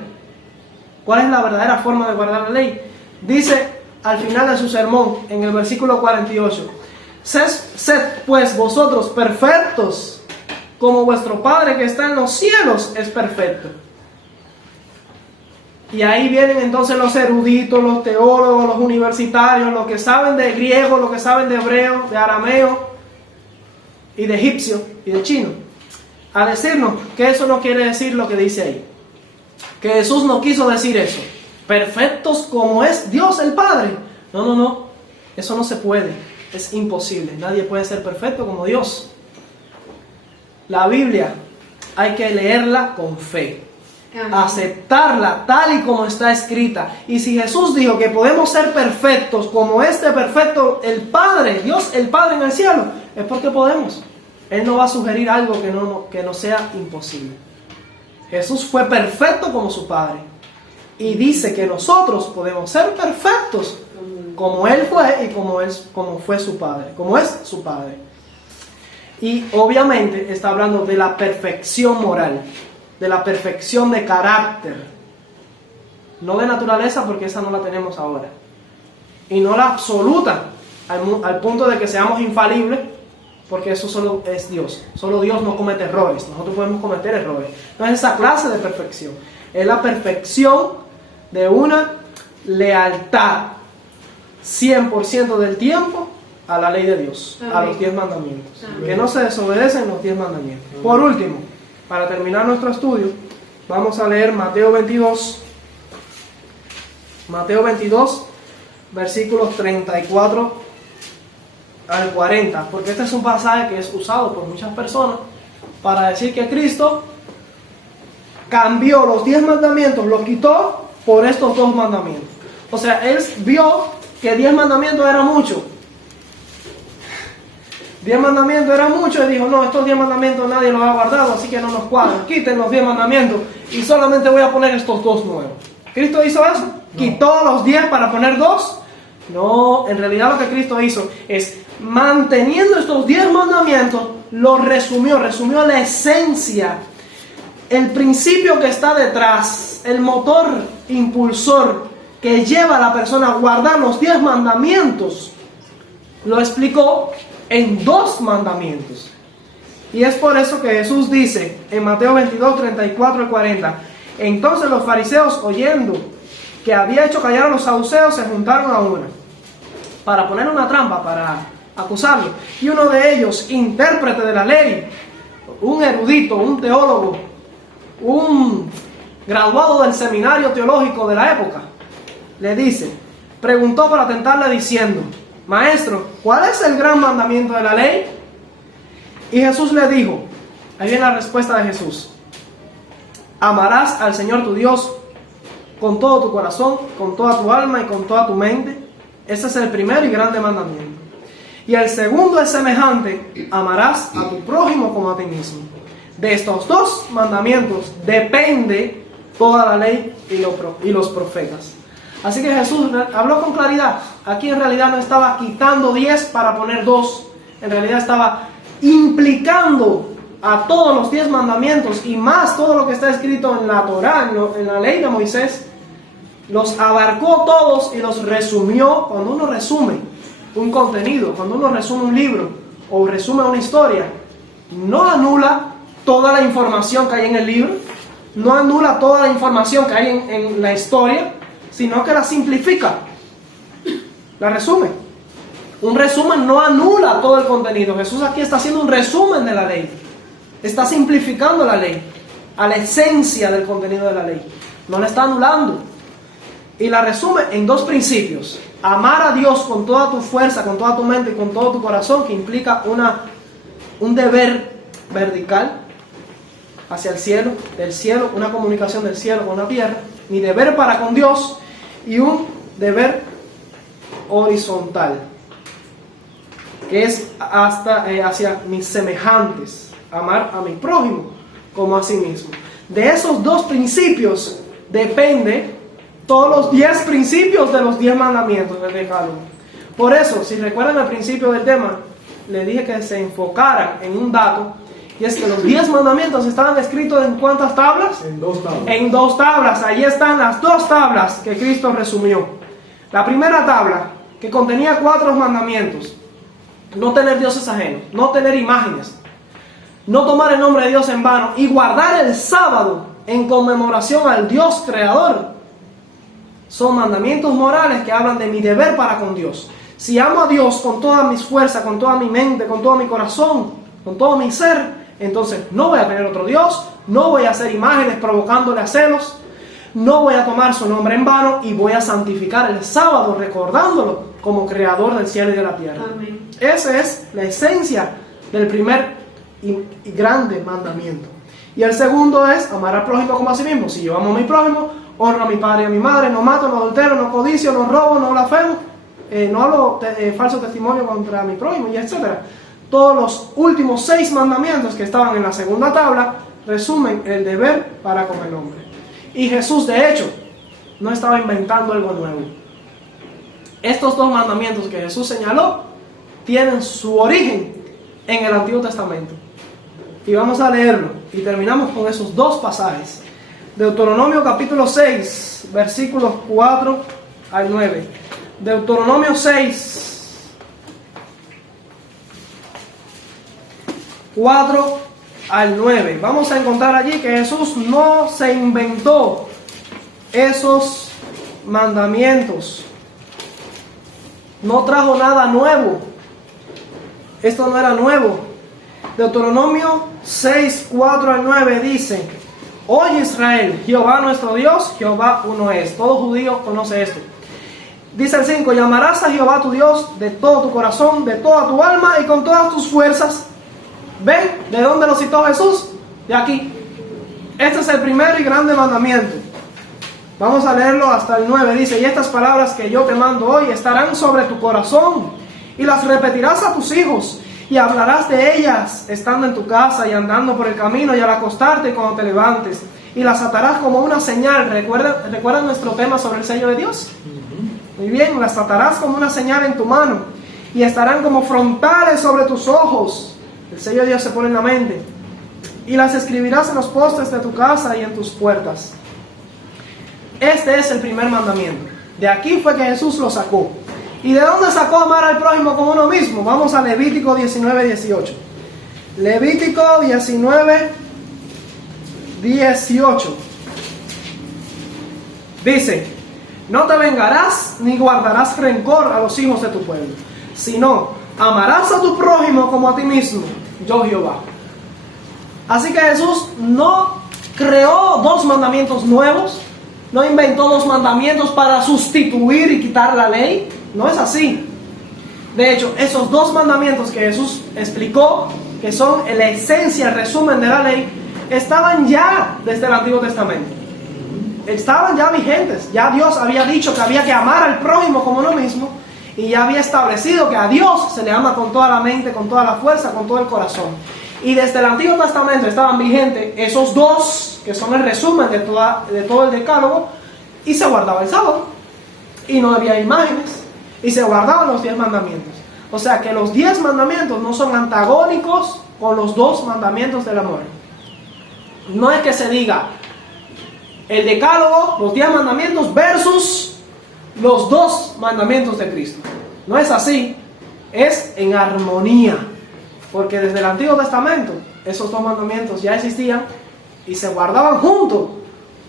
¿cuál es la verdadera forma de guardar la ley? Dice al final de su sermón, en el versículo 48, sed pues vosotros perfectos, como vuestro Padre que está en los cielos es perfecto. Y ahí vienen entonces los eruditos, los teólogos, los universitarios, los que saben de griego, los que saben de hebreo, de arameo y de egipcio y de chino, a decirnos que eso no quiere decir lo que dice ahí, que Jesús no quiso decir eso, perfectos como es Dios el Padre. No, eso no se puede, es imposible, nadie puede ser perfecto como Dios. La Biblia hay que leerla con fe, aceptarla tal y como está escrita. Y si Jesús dijo que podemos ser perfectos como este perfecto, el Padre, Dios el Padre en el cielo, es porque podemos. Él no va a sugerir algo que no sea imposible. Jesús fue perfecto como su Padre y dice que nosotros podemos ser perfectos como Él fue y como fue su Padre, como es su Padre. Y obviamente está hablando de la perfección moral, de la perfección de carácter, no de naturaleza, porque esa no la tenemos ahora, y no la absoluta, al punto de que seamos infalibles, porque eso solo es Dios. Solo Dios no comete errores, nosotros podemos cometer errores. No es esa clase de perfección, es la perfección de una lealtad 100% del tiempo a la ley de Dios, a los 10 mandamientos, que no se desobedecen los 10 mandamientos. Por último, para terminar nuestro estudio, vamos a leer Mateo 22, versículos 34 al 40, porque este es un pasaje que es usado por muchas personas para decir que Cristo cambió los 10 mandamientos, los quitó por estos 2 mandamientos. O sea, Él vio que 10 mandamientos era mucho. 10 mandamientos era mucho y dijo, no, estos 10 mandamientos nadie los ha guardado, así que no nos cuadran, quiten los 10 mandamientos y solamente voy a poner estos 2 nuevos. ¿Cristo hizo eso? No. ¿Quitó los 10 para poner 2? No, en realidad lo que Cristo hizo es, manteniendo estos 10 mandamientos, los resumió la esencia, el principio que está detrás, el motor impulsor que lleva a la persona a guardar los 10 mandamientos, lo explicó en 2 mandamientos. Y es por eso que Jesús dice en Mateo 22, 34 y 40, entonces los fariseos, oyendo que había hecho callar a los saduceos, se juntaron a una para poner una trampa, para acusarlo. Y uno de ellos, intérprete de la ley, un erudito, un teólogo, un graduado del seminario teológico de la época, le dice, preguntó para tentarle diciendo, Maestro, ¿cuál es el gran mandamiento de la ley? Y Jesús le dijo, ahí viene la respuesta de Jesús, amarás al Señor tu Dios con todo tu corazón, con toda tu alma y con toda tu mente. Ese es el primer y grande mandamiento. Y el segundo es semejante, amarás a tu prójimo como a ti mismo. De estos 2 mandamientos depende toda la ley y los profetas. Así que Jesús habló con claridad. Aquí en realidad no estaba quitando 10 para poner 2. En realidad estaba implicando a todos los 10 mandamientos y más todo lo que está escrito en la Torá, en la ley de Moisés. Los abarcó todos y los resumió. Cuando uno resume un contenido, cuando uno resume un libro o resume una historia, no anula toda la información que hay en el libro, no anula toda la información que hay en la historia, sino que la simplifica, la resume. Un resumen no anula todo el contenido. Jesús aquí está haciendo un resumen de la ley, está simplificando la ley a la esencia del contenido de la ley, no la está anulando, y la resume en 2 principios: amar a Dios con toda tu fuerza, con toda tu mente y con todo tu corazón, que implica un deber vertical hacia el cielo, del cielo, una comunicación del cielo con la tierra, mi deber para con Dios, y un deber horizontal, que es hacia mis semejantes, amar a mi prójimo como a sí mismo. De esos dos principios depende todos los 10 principios de los 10 mandamientos del Decálogo. Por eso, si recuerdan al principio del tema, le dije que se enfocaran en un dato, y es que los 10 mandamientos estaban escritos ¿en cuántas tablas? En 2 tablas. En 2 tablas. Ahí están las 2 tablas que Cristo resumió. La primera tabla, que contenía 4 mandamientos: no tener dioses ajenos, no tener imágenes, no tomar el nombre de Dios en vano y guardar el sábado en conmemoración al Dios creador. Son mandamientos morales que hablan de mi deber para con Dios. Si amo a Dios con todas mis fuerzas, con toda mi mente, con todo mi corazón, con todo mi ser, entonces no voy a tener otro Dios, no voy a hacer imágenes provocándole a celos, no voy a tomar su nombre en vano y voy a santificar el sábado recordándolo como creador del cielo y de la tierra. Amén. Esa es la esencia del primer y grande mandamiento. Y el segundo es amar al prójimo como a sí mismo. Si yo amo a mi prójimo, honro a mi padre y a mi madre, no mato, no adultero, no codicio, no robo, no blasfemo, no hablo falso testimonio contra mi prójimo, y etcétera. Todos los últimos 6 mandamientos que estaban en la segunda tabla resumen el deber para con el hombre. Y Jesús, de hecho, no estaba inventando algo nuevo. Estos 2 mandamientos que Jesús señaló tienen su origen en el Antiguo Testamento. Y vamos a leerlo. Y terminamos con esos 2 pasajes. Deuteronomio capítulo 6, versículos 4 al 9. Deuteronomio 6, 4 al 9. Vamos a encontrar allí que Jesús no se inventó esos mandamientos. No trajo nada nuevo. Esto no era nuevo. Deuteronomio 6, 4 al 9 dice: Oye Israel, Jehová nuestro Dios, Jehová uno es. Todo judío conoce esto. Dice el 5: llamarás a Jehová tu Dios de todo tu corazón, de toda tu alma y con todas tus fuerzas. ¿Ven de dónde lo citó Jesús? De aquí. Este es el primer y grande mandamiento. Vamos a leerlo hasta el 9. Dice: y estas palabras que yo te mando hoy estarán sobre tu corazón, y las repetirás a tus hijos, y hablarás de ellas estando en tu casa y andando por el camino y al acostarte y cuando te levantes, y las atarás como una señal. ¿Recuerdan nuestro tema sobre el sello de Dios? Muy bien, las atarás como una señal en tu mano, y estarán como frontales sobre tus ojos. El sello de Dios se pone en la mente. Y las escribirás en los postes de tu casa y en tus puertas. Este es el primer mandamiento. De aquí fue que Jesús lo sacó. ¿Y de dónde sacó amar al prójimo como uno mismo? Vamos a Levítico 19, 18. Levítico 19, 18. Dice: no te vengarás ni guardarás rencor a los hijos de tu pueblo, sino amarás a tu prójimo como a ti mismo, yo Jehová. Así que Jesús no creó 2 mandamientos nuevos, no inventó 2 mandamientos para sustituir y quitar la ley. No es así. De hecho, esos 2 mandamientos que Jesús explicó, que son la esencia, el resumen de la ley, estaban ya desde el Antiguo Testamento. Estaban ya vigentes. Ya Dios había dicho que había que amar al prójimo como uno mismo, y ya había establecido que a Dios se le ama con toda la mente, con toda la fuerza, con todo el corazón. Y desde el Antiguo Testamento estaban vigentes esos 2, que son el resumen de todo el decálogo, y se guardaba el sábado, y no había imágenes, y se guardaban los 10 mandamientos. O sea que los 10 mandamientos no son antagónicos con los 2 mandamientos del amor. No es que se diga el decálogo, los 10 mandamientos versus los 2 mandamientos de Cristo. No es así. Es en armonía. Porque desde el Antiguo Testamento esos 2 mandamientos ya existían y se guardaban junto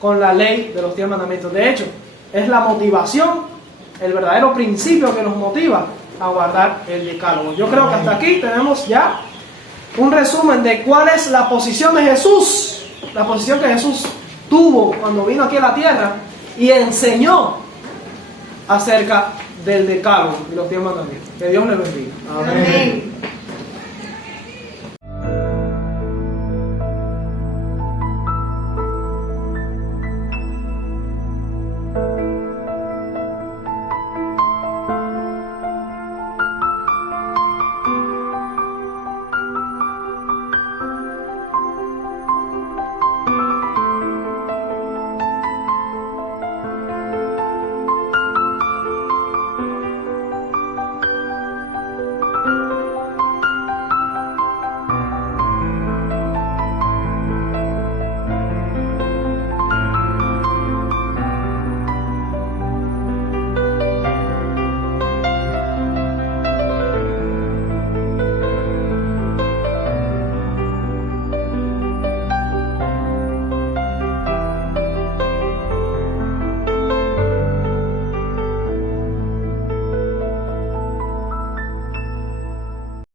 con la ley de los 10 mandamientos. De hecho, es la motivación, el verdadero principio que nos motiva a guardar el decálogo. Yo creo que hasta aquí tenemos ya un resumen de cuál es la posición de Jesús, la posición que Jesús tuvo cuando vino aquí a la tierra y enseñó acerca del decálogo y los 10 mandamientos. Que Dios le bendiga. Amén.